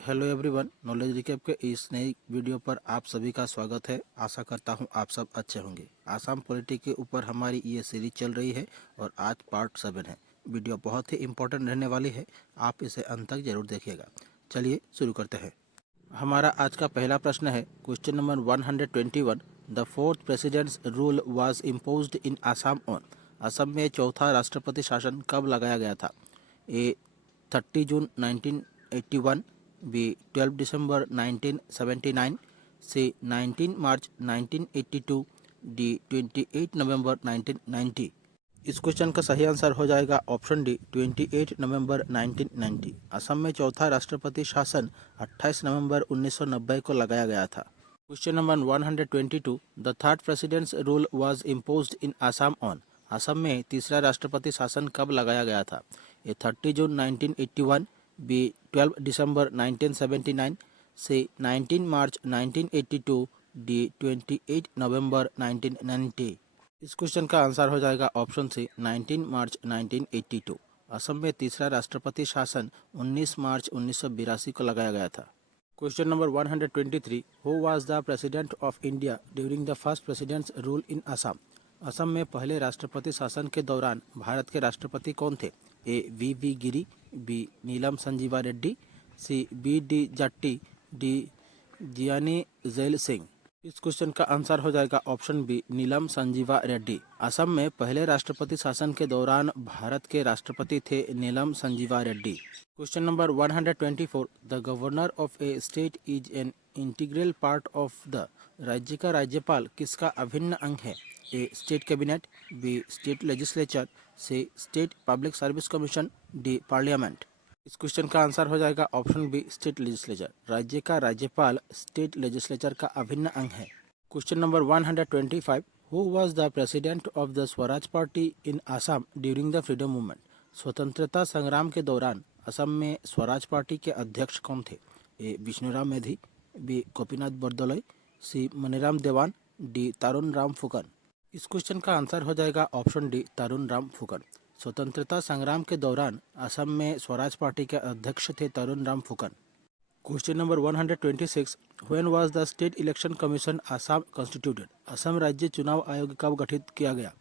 Hello everyone, knowledge recap के इस नई वीडियो पर आप सभी का स्वागत है। आशा करता हूं आप सब अच्छे होंगे। आसाम पॉलिटी के ऊपर हमारी ये सीरीज चल रही है और आज पार्ट 7 है। वीडियो बहुत ही इम्पोर्टेंट रहने वाली है, आप इसे अंत तक जरूर देखिएगा। चलिए शुरू करते हैं। हमारा आज का पहला प्रश्न है question number 121। The fourth presidents rule was imposed in Assam on. Assam में चौथा राष्ट्रपति शासन कब लगाया गया था? ए 30 जून 1981, बी 12 दिसंबर 1979, सी 19 मार्च 1982, डी 28 नवंबर 1990। इस क्वेश्चन का सही आंसर हो जाएगा ऑप्शन डी 28 नवंबर 1990। असम में चौथा राष्ट्रपति शासन 28 नवंबर 1990 को लगाया गया था। Question number 122। The third presidents rule was imposed in Assam on. Assam में तीसरा राष्ट्रपति शासन कब लगाया गया था? ए 30 जून 1981, बी 12 दिसंबर 1979, सी 19 मार्च 1982, डी 28 नवंबर 1990। इस क्वेश्चन का आंसर हो जाएगा ऑप्शन सी 19 मार्च 1982। असम में तीसरा राष्ट्रपति शासन 19 मार्च 1982 को लगाया गया था। Question number 123। Who was the president of India during the first presidents rule in Assam. Assam में पहले राष्ट्रपति शासन के दौरान भारत के राष्ट्रपति कौन थे? A V Giri, B Neelam Sanjiva Reddy, C B D Jatti, D Giani Zail Singh. इस क्वेश्चन का आंसर हो जाएगा ऑप्शन बी नीलम संजीवा रेड्डी। असम में पहले राष्ट्रपति शासन के दौरान भारत के राष्ट्रपति थे Neelam Sanjiva Reddy. Question number 124। The governor of a state is an integral part of the. राज्य का राज्यपाल किसका अभिन्न अंग है? A state cabinet, B state legislature, C state public service commission, D parliament. इस क्वेश्चन का आंसर हो जाएगा ऑप्शन बी स्टेट लेजिस्लेचर। राज्य का राज्यपाल स्टेट लेजिस्लेचर का अभिन्न अंग है। Question number 125। Who was the president of the Swaraj party in Assam during the freedom movement. स्वतंत्रता संग्राम के दौरान असम में स्वराज पार्टी के अध्यक्ष कौन थे? ए विष्णुराम मेधी, बी गोपीनाथ बरदलोई, सी मनीराम देवान, डी तरुण राम फुकन। इस क्वेश्चन का आंसर हो जाएगा ऑप्शन डी तरुण राम फुकन। स्वतंत्रता संग्राम के दौरान असम में स्वराज पार्टी के अध्यक्ष थे Tarun Ram Phukan. Question number 126। When was the state election commission Assam constituted. Assam राज्य चुनाव आयोग कब गठित किया गया?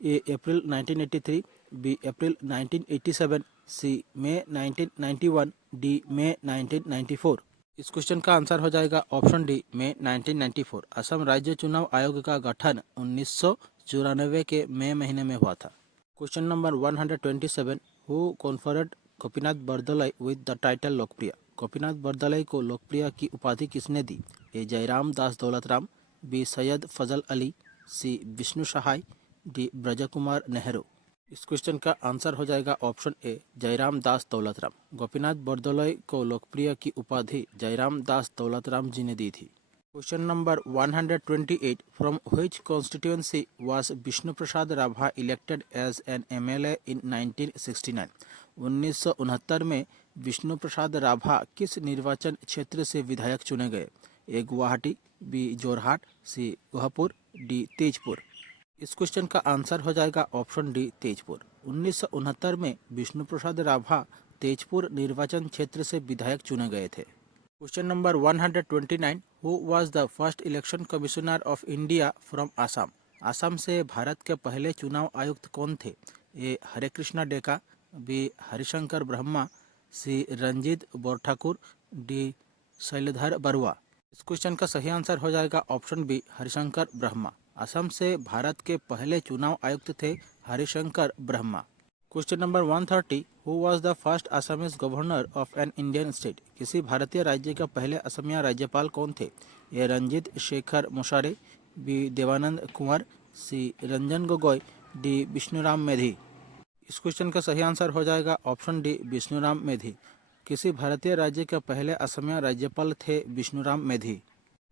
A April 1983, B April 1987, C May 1991, D May 1994। इस क्वेश्चन का आंसर हो जाएगा ऑप्शन डी मई 1994। असम राज्य चुनाव आयोग का गठन 1994 के मई महीने में हुआ था। Question number 127। Who conferred Gopinath Bordoloi with the title Lokpriya. Gopinath Bordoloi को लोकप्रिय की उपाधि किसने दी? A Jairam Das Daulatram, B Syed Fazal Ali, C Vishnu Sahay, D Brajkumar Nehru. इस क्वेश्चन का आंसर हो जाएगा ऑप्शन ए जयराम दास दौलतराम। गोपीनाथ बरदलोई को लोकप्रिय की उपाधि जयराम दास दौलतराम जी ने दी थी। Question number 128। From which constituency was Bishnu Prasad Rabha elected as an MLA in 1969। 1969 में विष्णु प्रसाद राभा किस निर्वाचन क्षेत्र से विधायक चुने गए? ए गुवाहाटी, बी जोरहाट, सी गोहपुर, डी तेजपुर। इस क्वेश्चन का आंसर हो जाएगा ऑप्शन डी तेजपुर। 1969 में विष्णु प्रसाद राभा तेजपुर निर्वाचन क्षेत्र से विधायक चुने गए थे। Question number 129। Who was the first election commissioner of India from Assam. Assam से भारत के पहले चुनाव आयुक्त कौन थे? ए हरे कृष्णा डेका, बी हरिशंकर ब्रह्मा, सी रंजीत बोरठाकुर, डी शैलधर बरुआ। इस क्वेश्चन का सही आंसर हो जाएगा ऑप्शन बी हरिशंकर ब्रह्मा। असम से भारत के पहले चुनाव आयुक्त थे Harishankar Brahma. Question number 130। Who was the first Assamese governor of an Indian state. किसी भारतीय राज्य के पहले असमिया राज्यपाल कौन थे? ए रंजीत शेखर मुशारे, बी देवानंद कुंवर, सी रंजन गोगोई, डी विष्णुराम मेधी। इस क्वेश्चन का सही आंसर हो जाएगा ऑप्शन डी विष्णुराम मेधी। किसी भारतीय राज्य के पहले असमिया राज्यपाल थे Bishnuram Medhi.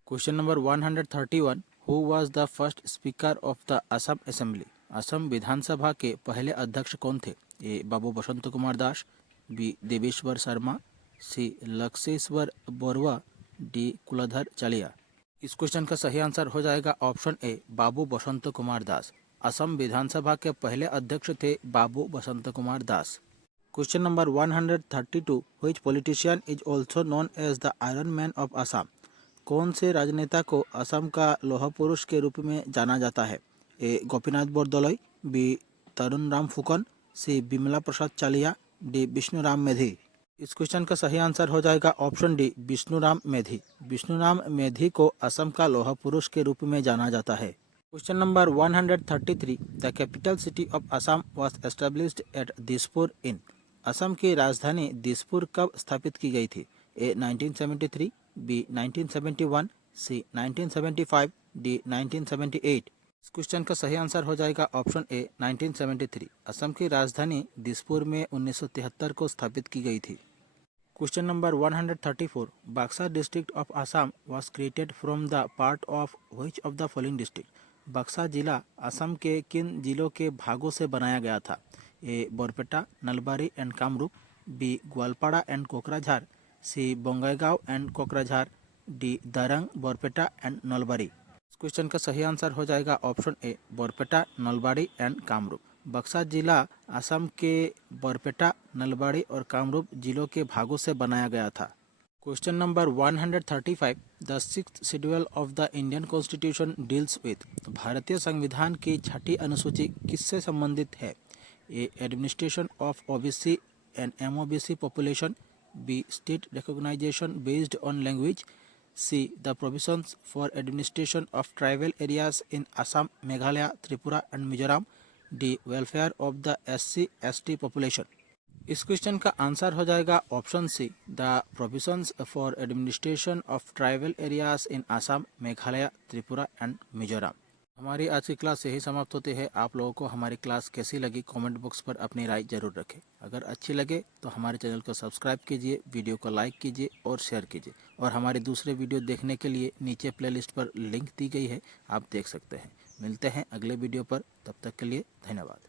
Question number 131। Who was the first speaker of the Assam assembly. Assam विधानसभा के पहले अध्यक्ष कौन थे? A Babu Basanta Kumar Das, B Debeswar Sarmah, C Lakshmeswar Borooah, D Kuladhar Chaliha. इस क्वेश्चन का सही आंसर हो जाएगा ऑप्शन ए बाबू बसंत कुमार दास। असम विधानसभा के पहले अध्यक्ष थे Babu Basanta Kumar Das. Question number 132, which politician is also known as the Iron Man of Assam? कौन से राजनेता को असम का लोहा पुरुष के रूप में जाना जाता है? ए गोपीनाथ बोरदोलोई, बी तरुण राम फुकन, सी बिमला प्रसाद चालिया, डी विष्णुराम मेधी। इस क्वेश्चन का सही आंसर हो जाएगा ऑप्शन डी विष्णुराम मेधी। विष्णुराम मेधी को असम का लोहा पुरुष के रूप में जाना जाता है। Question number 133, the capital city of Assam was established at Dispur in. Assam की राजधानी दिसपुर कब स्थापित की गई थी? A 1973, B 1971, C 1975, D 1978। इस क्वेश्चन का सही आंसर हो जाएगा ऑप्शन ए 1973। असम की राजधानी दिसपुर में 1973 को स्थापित की गई थी। Question number 134, Buxar district of Assam was created from the part of which of the following district. Buxar जिला असम के किन जिलों के भागों से बनाया गया था? A Barpeta, Nalbari and Kamrup, B Goalpara and Kokrajhar, C Bongaigaon and Kokrajhar, D Darrang, Barpeta and Nalbari. इस क्वेश्चन का सही आंसर हो जाएगा option A Barpeta, Nalbari and Kamrup. Baksa जिला असम के बोरपेटा, नलबाड़ी और कामरूप जिलों के भागों से बनाया गया था। Question number 135, the sixth schedule of the Indian constitution deals with. भारतीय संविधान की छठी अनुसूची किससे संबंधित है? A administration of OBC and MOBC population, B state recognisation based on language, C the provisions for administration of tribal areas in Assam, Meghalaya, Tripura and Mizoram, D welfare of the SC/ST population. इस question का आंसर हो जाएगा option C the provisions for administration of tribal areas in Assam, Meghalaya, Tripura and Mizoram. हमारी आज की class यही समाप्त होती है। आप लोगों को हमारी क्लास कैसी लगी कमेंट बॉक्स पर अपनी राय जरूर रखें। अगर अच्छी लगे तो हमारे चैनल को सब्सक्राइब कीजिए, वीडियो को लाइक कीजिए और शेयर कीजिए। और हमारे दूसरे वीडियो देखने के लिए नीचे प्लेलिस्ट पर लिंक दी गई है, आप देख सकते हैं। मिलते हैं अगले वीडियो पर, तब तक के लिए धन्यवाद।